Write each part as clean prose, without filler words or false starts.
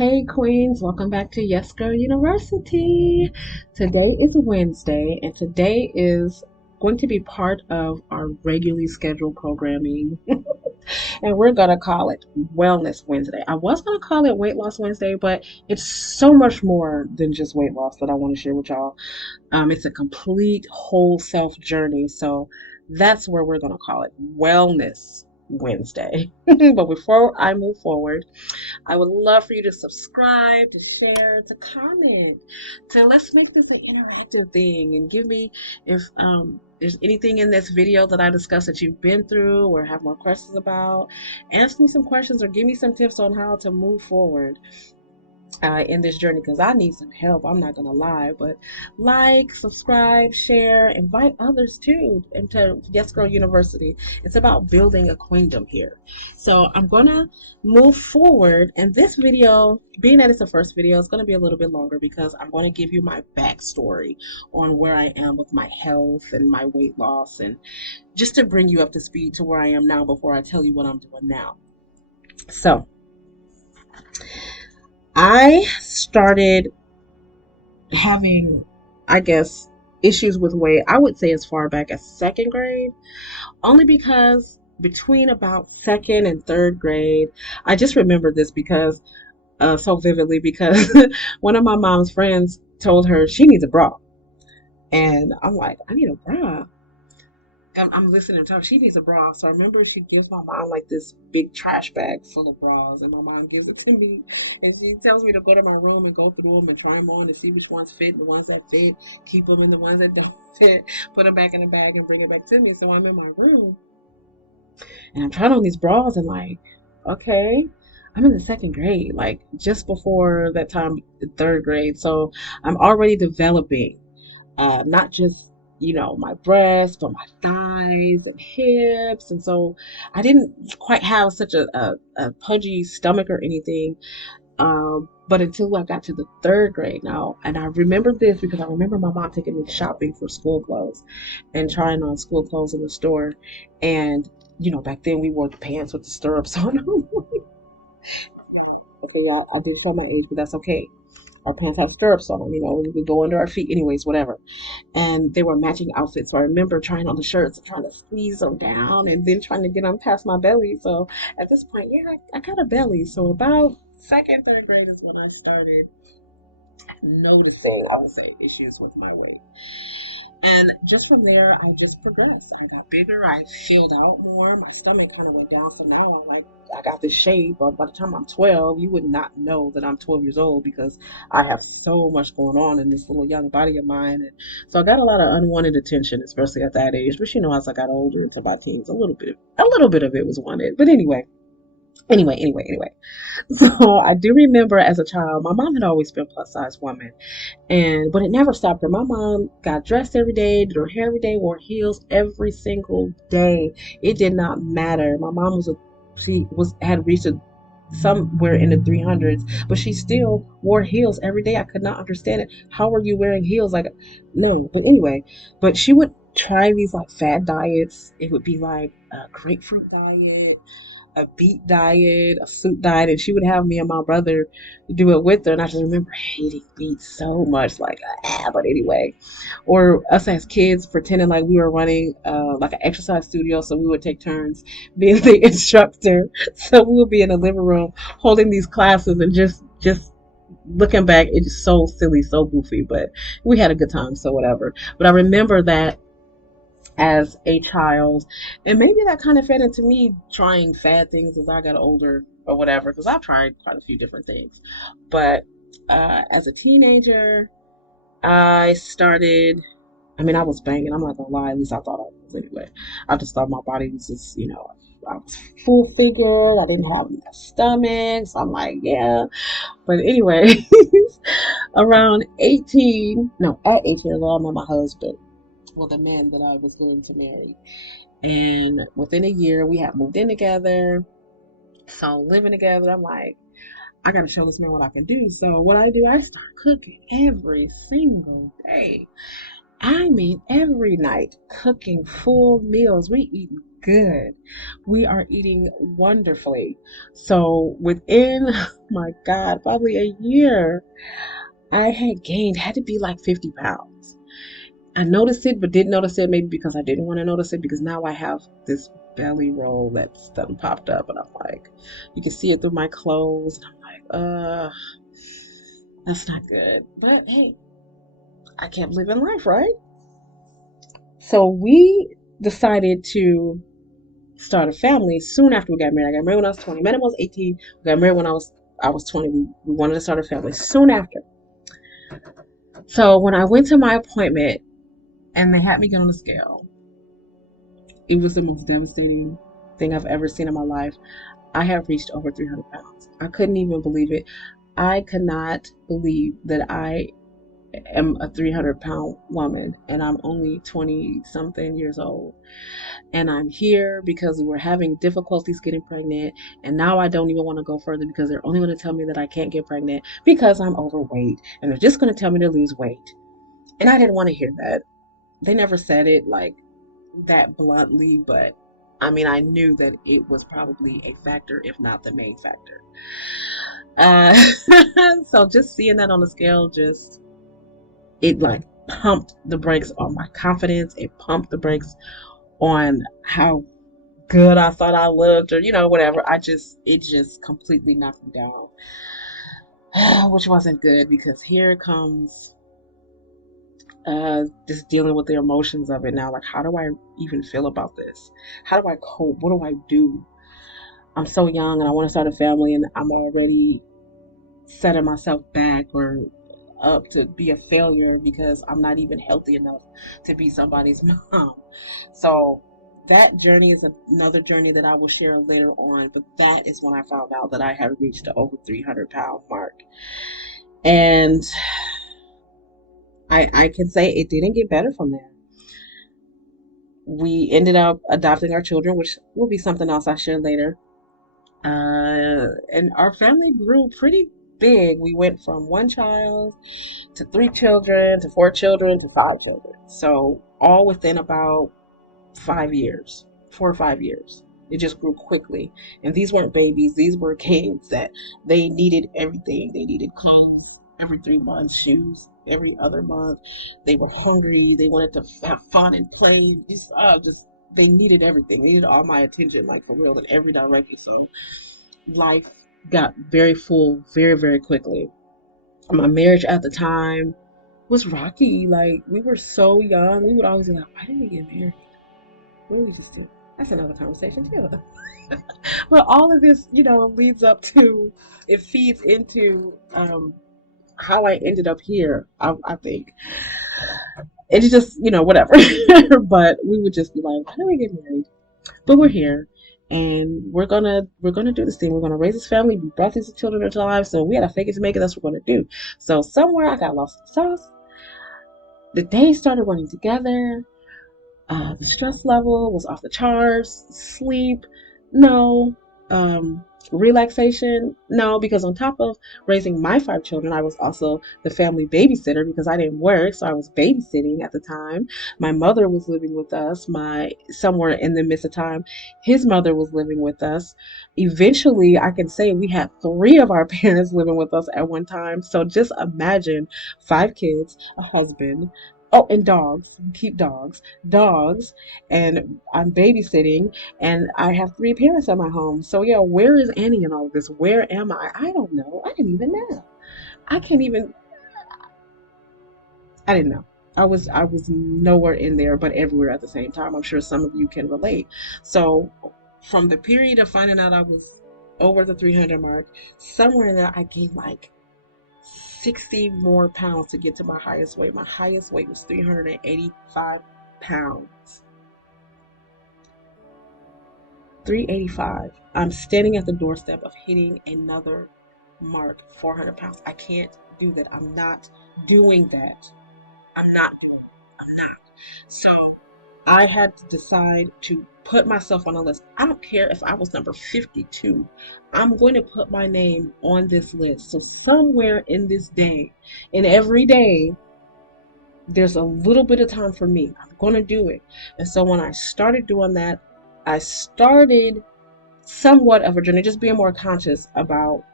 Hey Queens, welcome back to Yes Girl University. Today is Wednesday, and today is going to be part of our regularly scheduled programming, and we're gonna call it Wellness Wednesday. I was gonna call it Weight Loss Wednesday, but it's so much more than just weight loss that I want to share with y'all. It's a complete whole self journey, so that's where we're gonna call it Wellness Wednesday. But before I move forward, I would love for you to subscribe, to share, to comment, to let's make this an interactive thing and give me if there's anything in this video that I discussed that you've been through or have more questions about. Ask me some questions or give me some tips on how to move forward in this journey because I need some help. I'm not gonna lie, but like, subscribe, share, invite others too into Yes Girl University. It's about building a queendom here. So I'm gonna move forward, and this video, being that it's the first video, is gonna be a little bit longer because I'm gonna give you my backstory on where I am with my health and my weight loss, and just to bring you up to speed to where I am now before I tell you what I'm doing now. So I started having, I guess, issues with weight, I would say as far back as second grade, only because between about second and third grade, I just remember this because so vividly because one of my mom's friends told her she needs a bra. And I'm like, I need a bra. I'm listening to her. She needs a bra. So I remember she gives my mom like this big trash bag full of bras, and my mom gives it to me, and she tells me to go to my room and go through them and try them on to see which ones fit. The ones that fit, keep them, and the ones that don't fit, put them back in the bag and bring it back to me. So I'm in my room and I'm trying on these bras, and like, okay. I'm in the second grade, like just before that time, third grade. So I'm already developing not just my breasts but my thighs and hips, and so I didn't quite have such a pudgy stomach or anything, but until I got to the third grade now. And I remember this because I remember my mom taking me shopping for school clothes and trying on school clothes in the store. And back then we wore the pants with the stirrups on them. Okay, yeah, I did show my age, but that's okay. Our pants have stirrups on them, we would go under our feet anyways, whatever. And they were matching outfits. So I remember trying on the shirts and trying to squeeze them down and then trying to get them past my belly. So at this point, yeah, I got a belly. So about second, third grade is when I started noticing, I would say, issues with my weight. And just from there, I just progressed. I got bigger. I filled out more. My stomach kind of went down. So now, I got this shape. But by the time I'm 12, you would not know that I'm 12 years old because I have so much going on in this little young body of mine. And so I got a lot of unwanted attention, especially at that age. But as I got older into my teens, a little bit of it was wanted. But anyway. So I do remember as a child, my mom had always been a plus size woman, but it never stopped her. My mom got dressed every day, did her hair every day, wore heels every single day. It did not matter. My mom she was had reached somewhere in the 300s, but she still wore heels every day. I could not understand it. How are you wearing heels? Like, no. But anyway, but she would try these like fad diets. It would be like a grapefruit diet, a beet diet, a soup diet, and she would have me and my brother do it with her. And I just remember hating beets so much, like, but anyway. Or us as kids pretending like we were running like an exercise studio, so we would take turns being the instructor. So we would be in the living room holding these classes and just looking back, it's so silly, so goofy, but we had a good time, so whatever. But I remember that as a child. And maybe that kind of fed into me trying fad things as I got older or whatever, because I've tried quite a few different things. But as a teenager, I started, I mean, I was banging. I'm not gonna lie, at least I thought I was anyway. I just thought my body was just, I was full figured. I didn't have a stomach. So I'm like, yeah. But anyway, around 18, no, at 18 years old, I met my husband. Well, the man that I was going to marry. And within a year, we had moved in together. So living together, I'm like, I gotta show this man what I can do. So what I do, I start cooking every single day. I mean, every night, cooking full meals. We eat good. We are eating wonderfully. So within, my God, probably a year, I had to be like 50 pounds. I noticed it, but didn't notice it maybe because I didn't want to notice it because now I have this belly roll that's done popped up and I'm like, you can see it through my clothes. And I'm like, that's not good. But hey, I kept living life, right? So we decided to start a family soon after we got married. I got married when I was 20. Met him when I was 18. We got married when I was 20. We wanted to start a family soon after. So when I went to my appointment and they had me get on the scale, it was the most devastating thing I've ever seen in my life. I have reached over 300 pounds. I couldn't even believe it. I could not believe that I am a 300-pound woman and I'm only 20 something years old. And I'm here because we're having difficulties getting pregnant. And now I don't even want to go further because they're only going to tell me that I can't get pregnant because I'm overweight. And they're just going to tell me to lose weight. And I didn't want to hear that. They never said it like that bluntly, but I mean, I knew that it was probably a factor, if not the main factor. Uh, so just seeing that on the scale, it like pumped the brakes on my confidence. It pumped the brakes on how good I thought I looked, or whatever. It just completely knocked me down, which wasn't good because here comes just dealing with the emotions of it now. Like, how do I even feel about this? How do I cope? What do I do? I'm so young and I want to start a family, and I'm already setting myself back or up to be a failure because I'm not even healthy enough to be somebody's mom. So that journey is another journey that I will share later on. But that is when I found out that I had reached the over 300-pound mark. And I can say it didn't get better from there. We ended up adopting our children, which will be something else I share later. And our family grew pretty big. We went from one child to three children to four children to five children. So all within about 5 years, 4 or 5 years. It just grew quickly. And these weren't babies, these were kids that they needed everything. They needed clothes every 3 months, shoes every other month. They were hungry. They wanted to have fun and play. Just they needed everything. They needed all my attention, like for real, in every direction. So life got very full very, very quickly. My marriage at the time was rocky. Like, we were so young. We would always be like, why did we get married? What was this do? That's another conversation too. But all of this, leads up to, it feeds into how I ended up here, I think. It's just, whatever. But we would just be like, why did we get married? But we're here and we're gonna do this thing. We're gonna raise this family. We brought these children into our lives, so we had to fake it to make it. That's what we're gonna do. So somewhere I got lost in the sauce. The days started running together. The stress level was off the charts. Sleep, no. Um, Relaxation, no. Because on top of raising my five children, I was also the family babysitter because I didn't work, so I was babysitting at the time. My mother was living with us. My Somewhere in the midst of time, his mother was living with us. Eventually, I can say we had three of our parents living with us at one time. So just imagine five kids, a husband. Oh, and dogs. Keep dogs, and I'm babysitting, and I have three parents at my home. So yeah, where is Annie in all of this? Where am I? I don't know. I didn't even know. I can't even. I didn't know. I was nowhere in there, but everywhere at the same time. I'm sure some of you can relate. So from the period of finding out I was over the 300 mark, somewhere in there I gained like 60 more pounds to get to my highest weight. My highest weight was 385 pounds. 385. I'm standing at the doorstep of hitting another mark, 400 pounds. I can't do that. I'm not doing that. I'm not doing it. I'm not. So I had to decide to put myself on a list. I don't care if I was number 52. I'm going to put my name on this list. So somewhere in this day, in every day, there's a little bit of time for me. I'm going to do it. And so when I started doing that, I started somewhat of a journey, just being more conscious about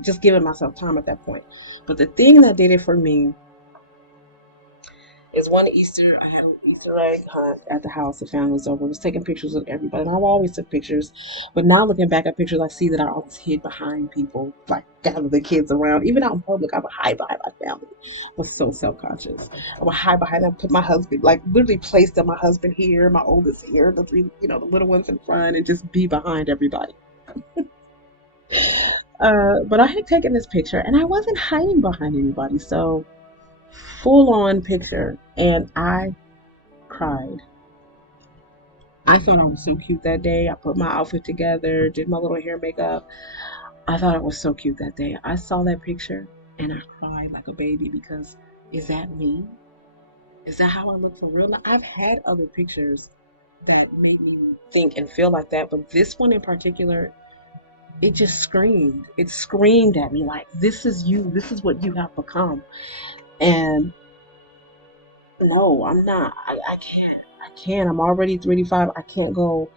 just giving myself time at that point. But the thing that did it for me is one Easter, I had an Easter egg hunt at the house. The family was over. I was taking pictures of everybody. And I always took pictures. But now looking back at pictures, I see that I always hid behind people, like gather the kids around. Even out in public, I would hide behind my family. I was so self-conscious. I would hide behind them, put my husband, like literally placed my husband here, my oldest here, the three, the little ones in front, and just be behind everybody. But I had taken this picture and I wasn't hiding behind anybody. So full on picture, and I cried. I thought I was so cute that day. I put my outfit together, did my little hair makeup. I thought I was so cute that day. I saw that picture and I cried like a baby because is that me? Is that how I look for real? Now, I've had other pictures that made me think and feel like that, but this one in particular, it just screamed. It screamed at me like, this is you. This is what you have become. And no, I'm not. I can't. I can't. I'm already 35. I can't go.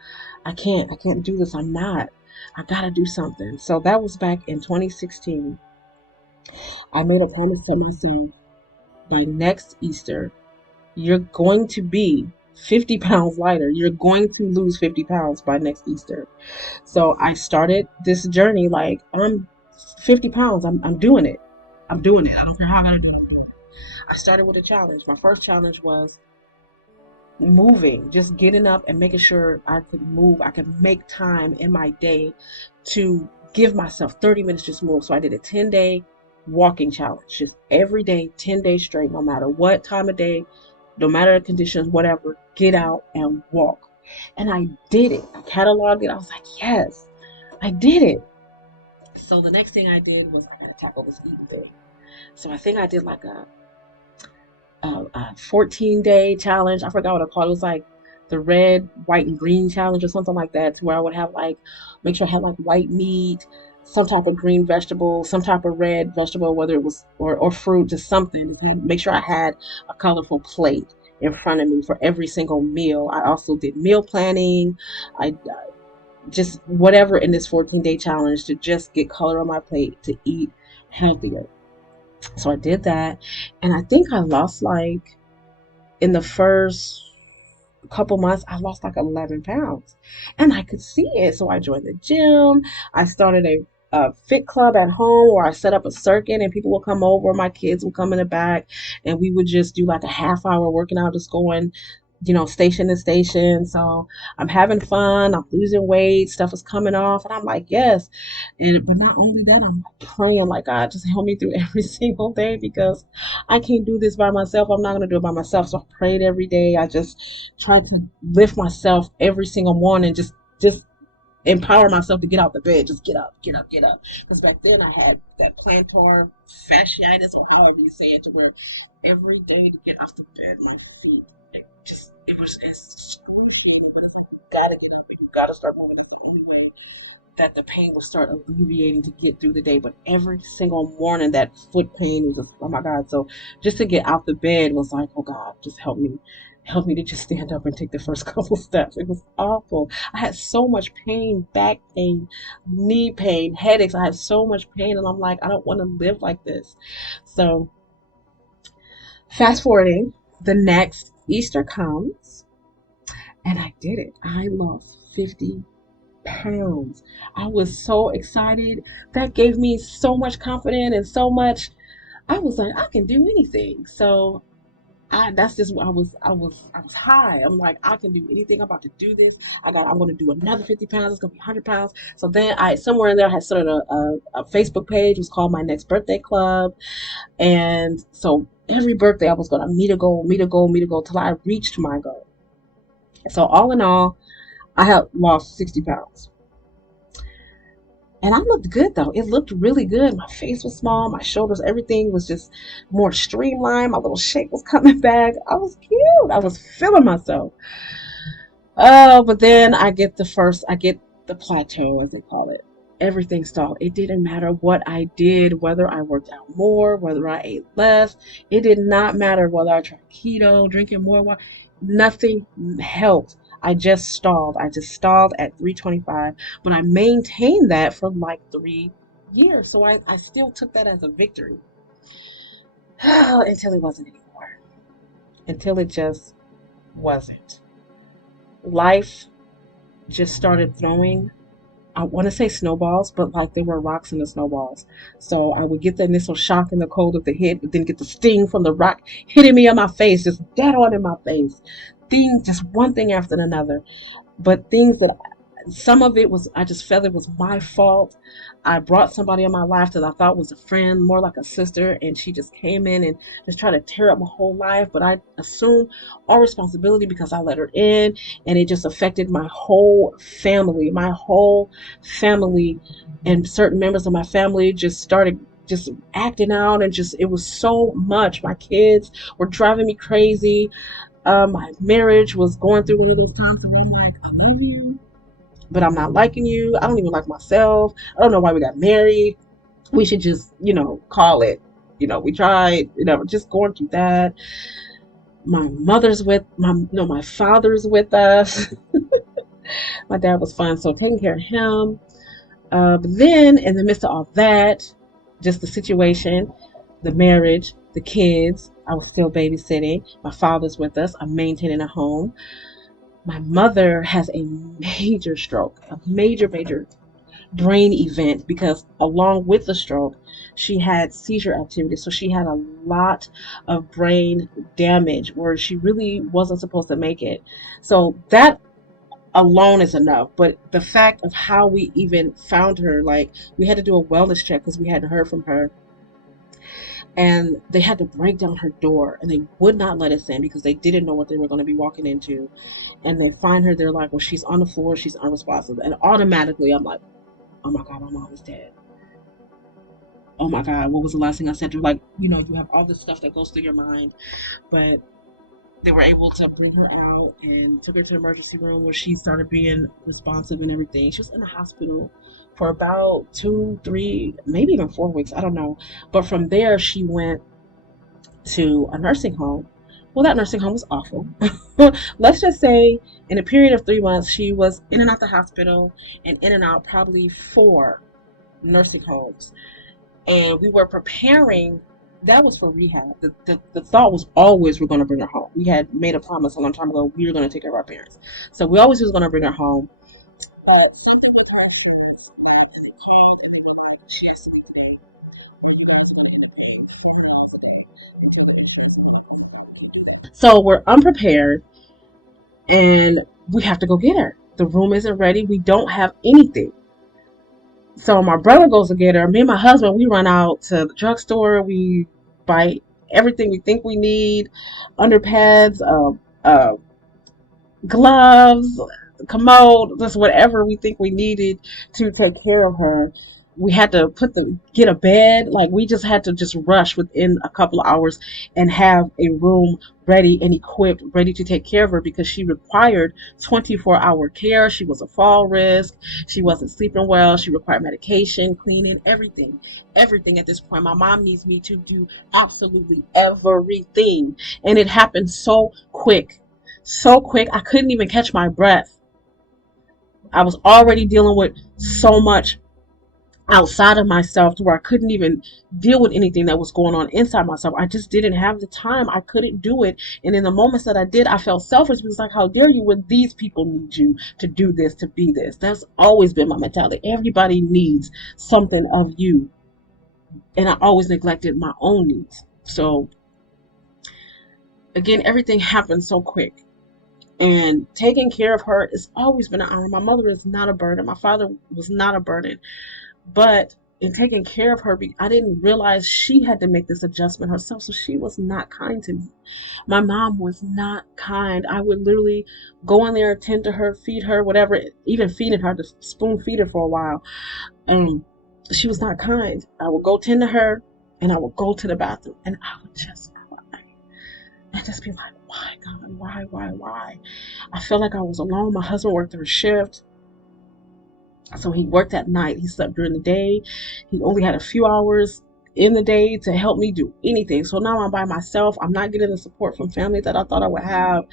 I can't. I can't do this. I'm not. I gotta do something. So that was back in 2016. I made a promise to myself by next Easter, you're going to be 50 pounds lighter. You're going to lose 50 pounds by next Easter. So I started this journey like I'm 50 pounds. I'm doing it. I'm doing it. I don't care how I gotta do it. I started with a challenge. My first challenge was moving, just getting up and making sure I could move. I could make time in my day to give myself 30 minutes just move. So I did a 10-day walking challenge, just every day, 10 days straight, no matter what time of day, no matter the conditions, whatever, get out and walk. And I did it. I cataloged it. I was like, yes, I did it. So the next thing I did was I got to tackle this eating thing. So I think I did like a 14-day challenge. I forgot what I called it. It was like the red, white, and green challenge or something like that, to where I would have like, make sure I had like white meat, some type of green vegetable, some type of red vegetable, whether it was, or fruit, just something. Make sure I had a colorful plate in front of me for every single meal. I also did meal planning. I just whatever in this 14-day challenge to just get color on my plate to eat healthier. So I did that, and I think I lost like in the first couple months, I lost like 11 pounds, and I could see it. So I joined the gym. I started a fit club at home where I set up a circuit and people would come over. My kids would come in the back and we would just do like a half hour working out, just going, station to station. So I'm having fun. I'm losing weight. Stuff is coming off. And I'm like, yes. But not only that, I'm like praying like, God, just help me through every single day because I can't do this by myself. I'm not going to do it by myself. So I prayed every day. I just tried to lift myself every single morning. Just empower myself to get out the bed. Just get up, get up, get up. Because back then I had that plantar fasciitis, or however you say it, to where every day to get off the bed, my feet, it was excruciating. But it's like, you gotta get up and you gotta start moving. That's the only way that the pain will start alleviating to get through the day. But every single morning, that foot pain was just, oh my God. So just to get out the bed was like, oh God, just help me. Help me to just stand up and take the first couple steps. It was awful. I had so much pain, back pain, knee pain, headaches. I had so much pain, and I'm like, I don't want to live like this. So, fast forwarding, the next Easter comes, and I did it. I lost 50 pounds. I was so excited. That gave me so much confidence and so much. I was like, I can do anything. So that's just what I was high. I'm like, I can do anything. I'm about to do this. I'm gonna do another 50 pounds. It's gonna be 100 pounds. So then I somewhere in there I had started a Facebook page. It was called My Next Birthday Club. And so every birthday I was gonna meet a goal, meet a goal, meet a goal till I reached my goal. So all in all, I had lost 60 pounds. And I looked good though. It looked really good. My face was small, my shoulders, everything was just more streamlined. My little shape was coming back. I was cute. I was feeling myself. Oh, but then I get the plateau, as they call it. Everything stalled. It didn't matter what I did, whether I worked out more, whether I ate less. It did not matter whether I tried keto, drinking more water. Nothing helped. I just stalled. I just stalled at 325, but I maintained that for like 3 years. So I still took that as a victory until it wasn't anymore. Until it just wasn't. Life just started throwing, I want to say snowballs, but like there were rocks in the snowballs. So I would get the initial shock and the cold of the hit, but then get the sting from the rock hitting me on my face, just dead on in my face. Things, just one thing after another. But things that some of it was, I just felt it was my fault. I brought somebody in my life that I thought was a friend, more like a sister, and she just came in and just tried to tear up my whole life. But I assumed all responsibility because I let her in, and it just affected my whole family. My whole family and certain members of my family just started just acting out, and just it was so much. My kids were driving me crazy. My marriage was going through one of those times where I'm like, I love you, but I'm not liking you. I don't even like myself. I don't know why we got married. We should just, call it. We tried, just going through that. My mother's with my no, my father's with us. My dad was fine, so taking care of him. But then, in the midst of all that, just the situation, the marriage, the kids, I was still babysitting. My father's with us. I'm maintaining a home. My mother has a major stroke, a major, major brain event because along with the stroke, she had seizure activity. So she had a lot of brain damage where she really wasn't supposed to make it. So that alone is enough. But the fact of how we even found her, like we had to do a wellness check because we hadn't heard from her, and they had to break down her door and they would not let us in because they didn't know what they were going to be walking into. And they find her, they're like, well, she's on the floor, she's unresponsive. And automatically I'm like, oh my God, my mom is dead. Oh my God, what was the last thing I said to her? Like, you have all this stuff that goes through your mind. But they were able to bring her out and took her to the emergency room where she started being responsive and everything. She was in the hospital for about 2, 3, maybe even 4 weeks. I don't know. But from there, she went to a nursing home. Well, that nursing home was awful. Let's just say in a period of 3 months, she was in and out the hospital and in and out probably 4 nursing homes. And we were preparing, that was for rehab. The thought was always we're going to bring her home. We had made a promise a long time ago we were going to take care of our parents. So we always was going to bring her home. So we're unprepared and we have to go get her. The room isn't ready. We don't have anything. So my brother goes to get her. Me and my husband, we run out to the drugstore. We buy everything we think we need, underpads, gloves, commode, just whatever we think we needed to take care of her. We had to get a bed. Like we just had to just rush within a couple of hours and have a room ready and equipped, ready to take care of her because she required 24-hour care. She was a fall risk. She wasn't sleeping well. She required medication, cleaning, everything. Everything at this point. My mom needs me to do absolutely everything. And it happened so quick. So quick, I couldn't even catch my breath. I was already dealing with so much outside of myself to where I couldn't even deal with anything that was going on inside myself. I just didn't have the time. I couldn't do it. And in the moments that I did, I felt selfish because like, how dare you when these people need you to do this, to be this. That's always been my mentality. Everybody needs something of you. And I always neglected my own needs. So again, everything happened so quick. And taking care of her has always been an honor. My mother is not a burden. My father was not a burden. But in taking care of her, I didn't realize she had to make this adjustment herself. So she was not kind to me. My mom was not kind. I would literally go in there, tend to her, feed her, whatever, even feeding her, to spoon feed her for a while. And she was not kind. I would go tend to her and I would go to the bathroom and I would just cry. And just be like, why, God? Why? I felt like I was alone. My husband worked third shift. So he worked at night. He slept during the day. He only had a few hours in the day to help me do anything. So now I'm by myself. I'm not getting the support from family that I thought I would have.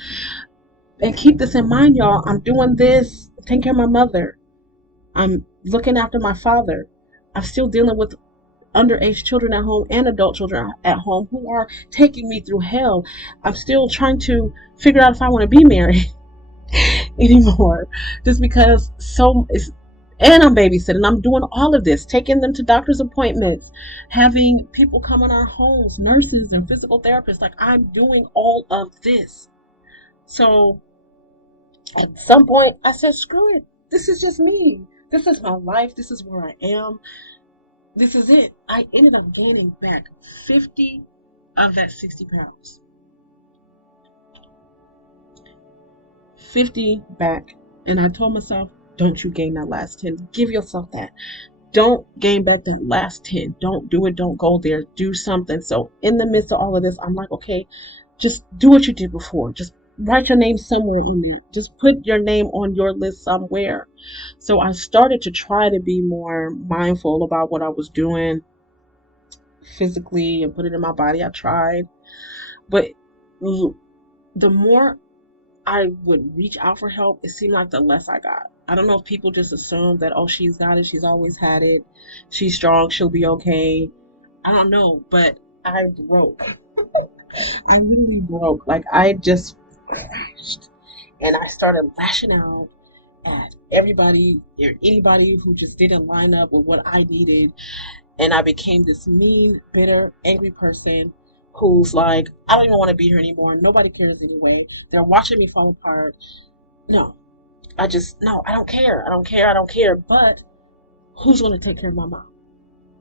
And keep this in mind, y'all. I'm doing this, taking care of my mother. I'm looking after my father. I'm still dealing with underage children at home and adult children at home who are taking me through hell. I'm still trying to figure out if I want to be married anymore, just because and I'm babysitting. I'm doing all of this, taking them to doctor's appointments, having people come in our homes, nurses and physical therapists. Like, I'm doing all of this. So at some point, I said, screw it. This is just me. This is my life. This is where I am. This is it. I ended up gaining back 50 of that 60 pounds. 50 back. And I told myself, don't you gain that last 10. Give yourself that. Don't gain back that last 10. Don't do it. Don't go there. Do something. So in the midst of all of this, I'm like, okay, just do what you did before. Just write your name somewhere on there. Just put your name on your list somewhere. So I started to try to be more mindful about what I was doing physically and put it in my body. I tried. But the more I would reach out for help, it seemed like the less I got. I don't know if people just assume that, oh, she's got it, she's always had it, she's strong, she'll be okay. I don't know, but I broke. I literally broke. Like, I just crashed. And I started lashing out at everybody or anybody who just didn't line up with what I needed. And I became this mean, bitter, angry person who's like, I don't even want to be here anymore. Nobody cares anyway. They're watching me fall apart. No, no, I don't care. I don't care. I don't care. But who's going to take care of my mom?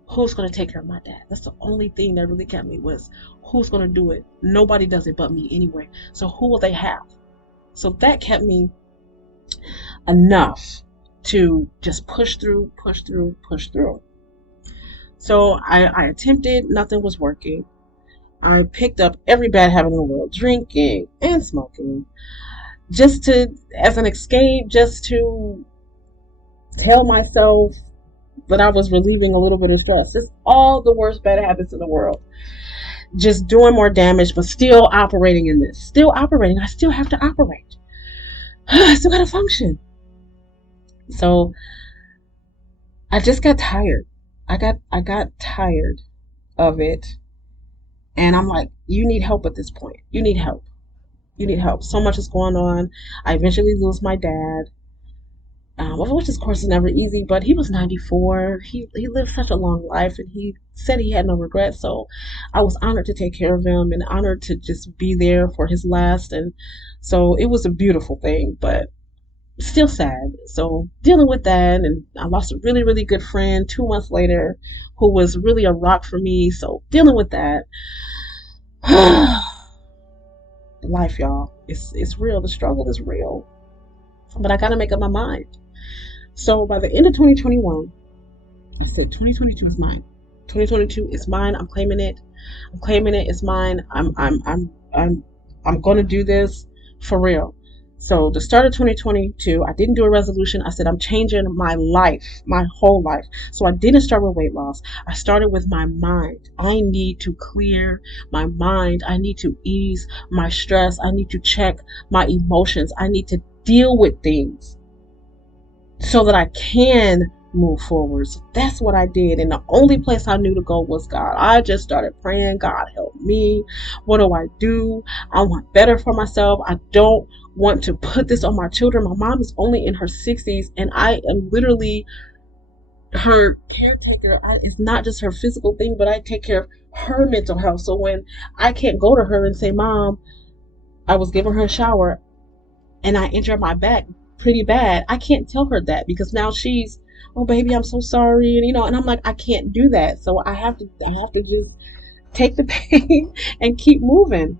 Who's going to take care of my dad? That's the only thing that really kept me, was who's going to do it? Nobody does it but me anyway. So who will they have? So that kept me enough to just push through. So I attempted, nothing was working. I picked up every bad habit in the world, drinking and smoking, just as an escape, just to tell myself that I was relieving a little bit of stress. Just all the worst bad habits in the world. Just doing more damage, but still operating in this. Still operating. I still have to operate. I still gotta function. So I just got tired. I got tired of it. And I'm like, you need help at this point. You need help. You need help. So much is going on. I eventually lose my dad. Which of course is never easy, but he was 94. He lived such a long life, and he said he had no regrets. So I was honored to take care of him and honored to just be there for his last. And so it was a beautiful thing, but still sad. So dealing with that, and I lost a really, really good friend 2 months later who was really a rock for me. So dealing with that. Life, y'all. It's real. The struggle is real. But I gotta make up my mind. So by the end of 2021, I said 2022 is mine. 2022 is mine. I'm claiming it. It's mine. I'm gonna do this for real. So the start of 2022, I didn't do a resolution. I said, I'm changing my life, my whole life. So I didn't start with weight loss. I started with my mind. I need to clear my mind. I need to ease my stress. I need to check my emotions. I need to deal with things so that I can move forward. So that's what I did. And the only place I knew to go was God. I just started praying, God, help me. What do I do? I want better for myself. I don't want to put this on my children. My mom is only in her 60s, and I am literally her caretaker. It's not just her physical thing, but I take care of her mental health. So when I can't go to her and say, Mom, I was giving her a shower and I injured my back pretty bad, I can't tell her that, because now she's, oh baby, I'm so sorry, and I'm like, I can't do that. So I have to just take the pain and keep moving,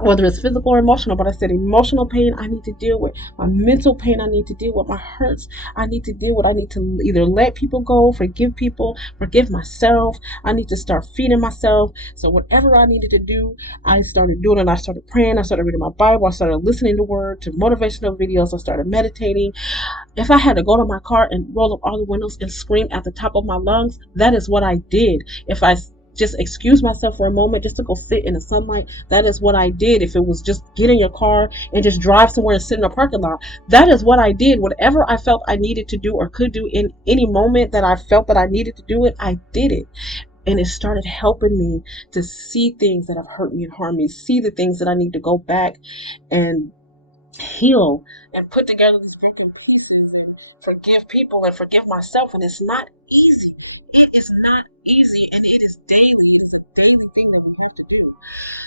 whether it's physical or emotional. But I said emotional pain I need to deal with. My mental pain I need to deal with. My hurts I need to deal with. I need to either let people go, forgive people, forgive myself. I need to start feeding myself. So whatever I needed to do, I started doing it. I started praying. I started reading my Bible. I started listening to word, to motivational videos. I started meditating. If I had to go to my car and roll up all the windows and scream at the top of my lungs, that is what I did. If I just excuse myself for a moment just to go sit in the sunlight, that is what I did. If it was just get in your car and just drive somewhere and sit in a parking lot, that is what I did. Whatever I felt I needed to do or could do in any moment that I felt that I needed to do it, I did it. And it started helping me to see things that have hurt me and harmed me, see the things that I need to go back and heal and put together these broken pieces, forgive people and forgive myself. And it's not easy. It is not easy, and it is daily. It's a daily thing that we have to do.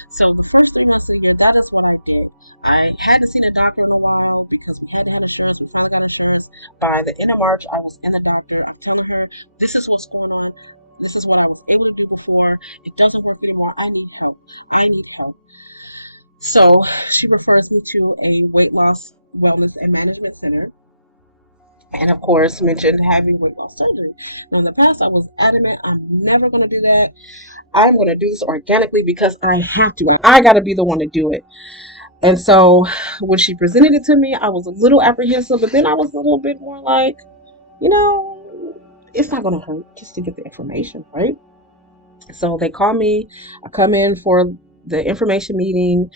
So the first thing was the year, that is what I did. I hadn't seen a doctor in a while because we hadn't had insurance. We finally got insurance. By the end of March, I was in the doctor. I'm telling her, this is what's going on. This is what I was able to do before. It doesn't work anymore. I need help. I need help. So she refers me to a weight loss, wellness, and management center. And of course, mentioned having weight loss surgery. Now, in the past, I was adamant I'm never going to do that. I'm going to do this organically because I have to. I got to be the one to do it. And so when she presented it to me, I was a little apprehensive, but then I was a little bit more like, you know, it's not going to hurt just to get the information, right? So they call me. I come in for the information meeting,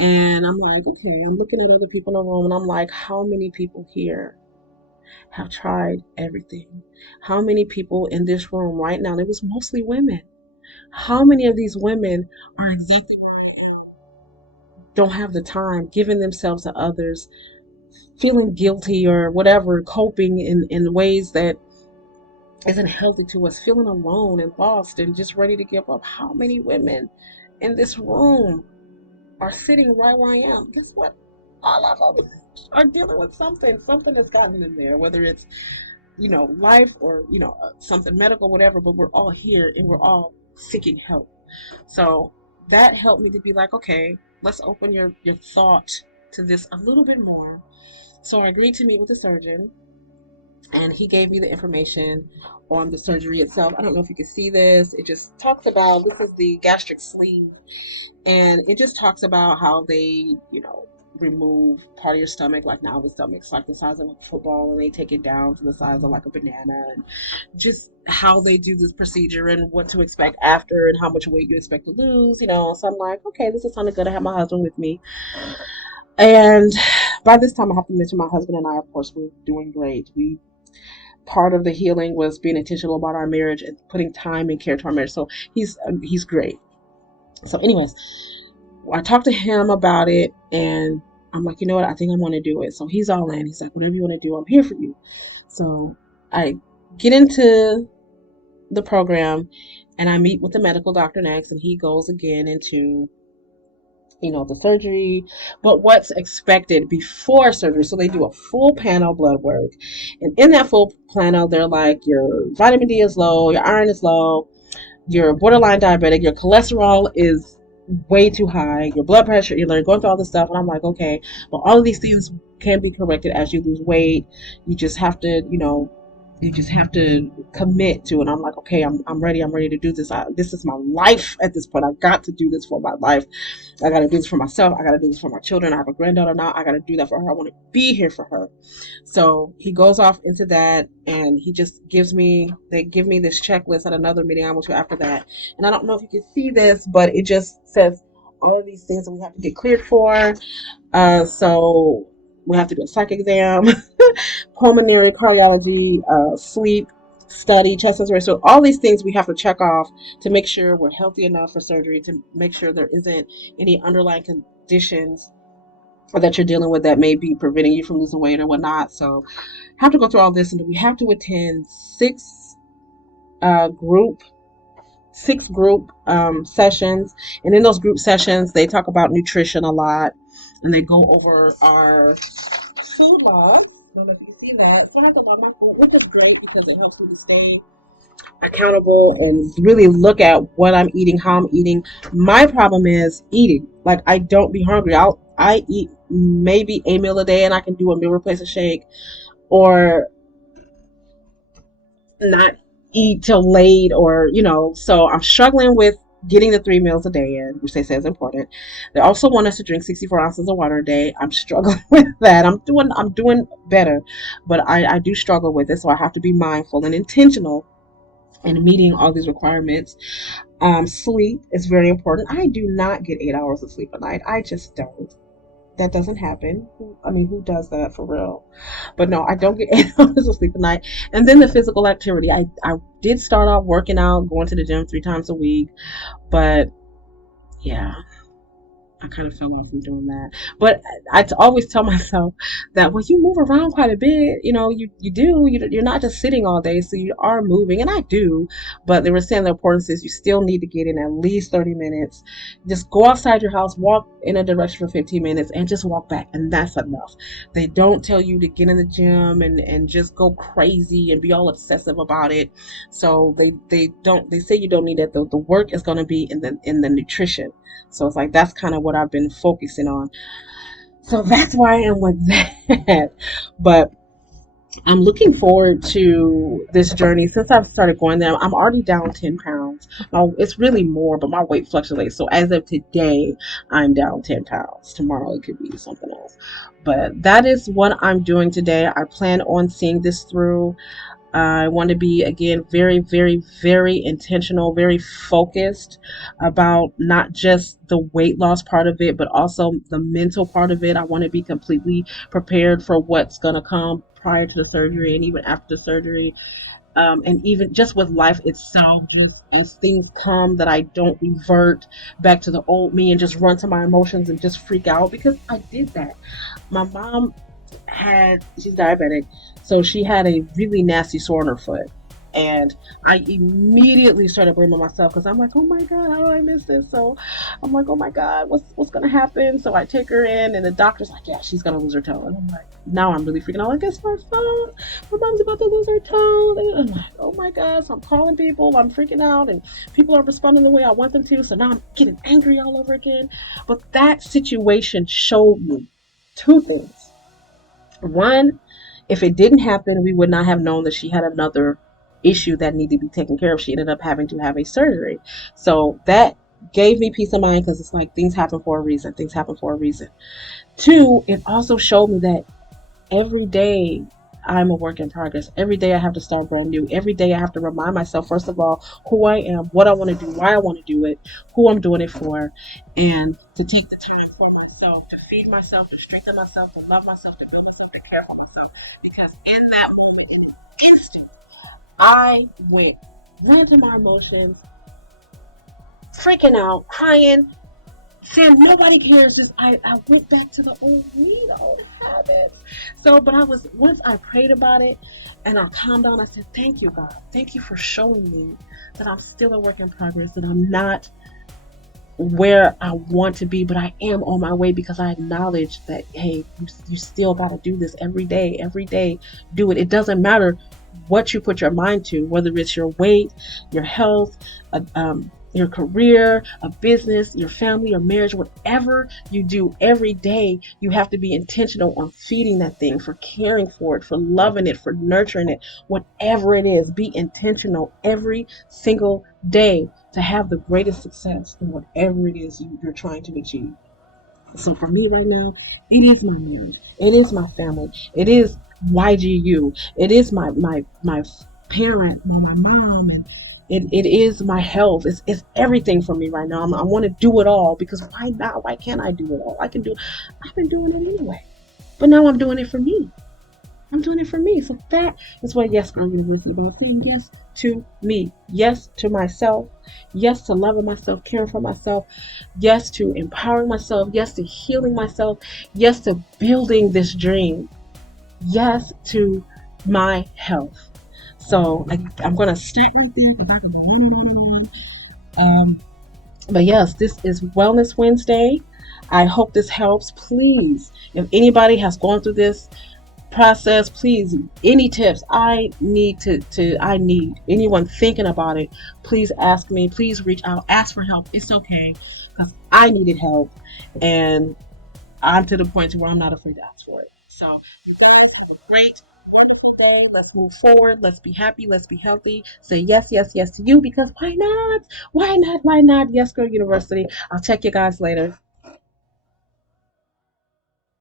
and I'm like, okay, I'm looking at other people in the room, and I'm like, how many people here have tried everything? How many people in this room right now? It was mostly women. How many of these women are exactly where I am? Don't have the time, giving themselves to others, feeling guilty or whatever, coping in ways that isn't healthy to us, feeling alone and lost and just ready to give up. How many women in this room are sitting right where I am? Guess what? All of them are dealing with something. Something has gotten in there, whether it's, life or, something medical, whatever, but we're all here and we're all seeking help. So that helped me to be like, okay, let's open your thought to this a little bit more. So I agreed to meet with the surgeon, and he gave me the information on the surgery itself. I don't know if you can see this. It just talks about, this is the gastric sleeve, and it just talks about how they, remove part of your stomach. Like now the stomach's like the size of a football, and they take it down to the size of like a banana, and just how they do this procedure and what to expect after and how much weight you expect to lose. So I'm like, okay, this is sounding good. I have my husband with me. And by this time, I have to mention my husband and I, of course, we're doing great. Part of the healing was being intentional about our marriage and putting time and care to our marriage. So he's great. So anyways, I talked to him about it, and I'm like, you know what? I think I want to do it. So he's all in. He's like, whatever you want to do, I'm here for you. So I get into the program, and I meet with the medical doctor next, and he goes again into the surgery, but what's expected before surgery. So they do a full panel blood work. And in that full panel, they're like, your vitamin D is low, your iron is low, you're borderline diabetic, your cholesterol is way too high, your blood pressure, you're going through all this stuff. And I'm like, okay, well, all of these things can be corrected as you lose weight. You just have to, commit to it. I'm like, okay, I'm ready. I'm ready to do this. This is my life at this point. I've got to do this for my life. I got to do this for myself. I got to do this for my children. I have a granddaughter now. I got to do that for her. I want to be here for her. So he goes off into that, and he just they give me this checklist at another meeting I went to after that. And I don't know if you can see this, but it just says all of these things that we have to get cleared for. So we have to do a psych exam, pulmonary cardiology, sleep study, chest X-ray. So all these things we have to check off to make sure we're healthy enough for surgery, to make sure there isn't any underlying conditions that you're dealing with that may be preventing you from losing weight or whatnot. So have to go through all this, and we have to attend six group sessions. And in those group sessions, they talk about nutrition a lot, and they go over our food logs. I don't know if you see that. So I have to log my food, which is great because it helps me to stay accountable and really look at what I'm eating, how I'm eating. My problem is eating. Like, I don't be hungry. I eat maybe a meal a day, and I can do a meal replacement shake, or not eat till late, or so I'm struggling with getting the 3 meals a day in, which they say is important. They also want us to drink 64 ounces of water a day. I'm struggling with that. I'm doing better, but I do struggle with it. So I have to be mindful and intentional and meeting all these requirements. Sleep is very important. I do not get 8 hours of sleep a night. I just don't. That doesn't happen. I mean, who does that for real? But no, I don't get 8 hours of sleep a night. And then the physical activity. I did start off working out, going to the gym 3 times a week, but yeah, I kind of fell off from doing that. But always tell myself that when you move around quite a bit, you're not just sitting all day, so you are moving, and I do. But they were saying the importance is you still need to get in at least 30 minutes. Just go outside your house, walk in a direction for 15 minutes, and just walk back, and that's enough. They don't tell you to get in the gym and just go crazy and be all obsessive about it. So they say you don't need that. The work is going to be in the nutrition. So it's like that's kind of what I've been focusing on. So that's why I am with that. But I'm looking forward to this journey. Since I've started going there, I'm already down 10 pounds. It's really more, but my weight fluctuates. So as of today, I'm down 10 pounds. Tomorrow, it could be something else. But that is what I'm doing today. I plan on seeing this through. I want to be, again, very, very, very intentional, very focused about not just the weight loss part of it, but also the mental part of it. I want to be completely prepared for what's going to come prior to the surgery and even after the surgery. And even just with life itself, just as things come, that I don't revert back to the old me and just run to my emotions and just freak out, because I did that. My mom she's diabetic, so she had a really nasty sore on her foot. And I immediately started blaming myself, because I'm like, oh my God, how do I miss this? So I'm like, oh my God, what's gonna happen? So I take her in, and the doctor's like, yeah, she's gonna lose her toe. And I'm like, now I'm really freaking out. Like, it's my fault. My mom's about to lose her toe. And I'm like, oh my God. So I'm calling people. I'm freaking out, and people are responding the way I want them to. So now I'm getting angry all over again. But that situation showed me two things. One, if it didn't happen, we would not have known that she had another issue that needed to be taken care of. She ended up having to have a surgery. So that gave me peace of mind, because it's like things happen for a reason. Things happen for a reason. Two, it also showed me that every day I'm a work in progress. Every day I have to start brand new. Every day I have to remind myself, first of all, who I am, what I want to do, why I want to do it, who I'm doing it for, and to take the time for myself, to feed myself, to strengthen myself, to love myself, to really care for myself. Because in that moment, instant, I ran to my emotions, freaking out, crying, saying nobody cares. Just I went back to the old me, the old habits. So, but once I prayed about it and I calmed down, I said, thank you, God. Thank you for showing me that I'm still a work in progress, that I'm not where I want to be, but I am on my way, because I acknowledge that, hey, you still got to do this every day, do it. It doesn't matter what you put your mind to, whether it's your weight, your health, your career, a business, your family, your marriage, whatever you do every day, you have to be intentional on feeding that thing, for caring for it, for loving it, for nurturing it, whatever it is. Be intentional every single day to have the greatest success in whatever it is you're trying to achieve. So for me right now, it is my marriage, it is my family, it is YGU, it is my parent, my mom, and it is my health. It's everything for me right now. I want to do it all, because why not? Why can't I do it all? I've been doing it anyway, but now I'm doing it for me. I'm doing it for me. So that is what Yes Girl University is about. Saying yes to me. Yes to myself. Yes to loving myself, caring for myself. Yes to empowering myself. Yes to healing myself. Yes to building this dream. Yes to my health. So I'm going to stick with this. But yes, this is Wellness Wednesday. I hope this helps. Please, if anybody has gone through this process, please, any tips, I need anyone thinking about it, please ask me, please reach out, ask for help. It's okay, because I needed help, and I'm to the point to where I'm not afraid to ask for it. So you guys have a great, let's move forward, let's be happy, let's be healthy, say yes, yes, yes to you, because why not? Yes Girl University. I'll check you guys later.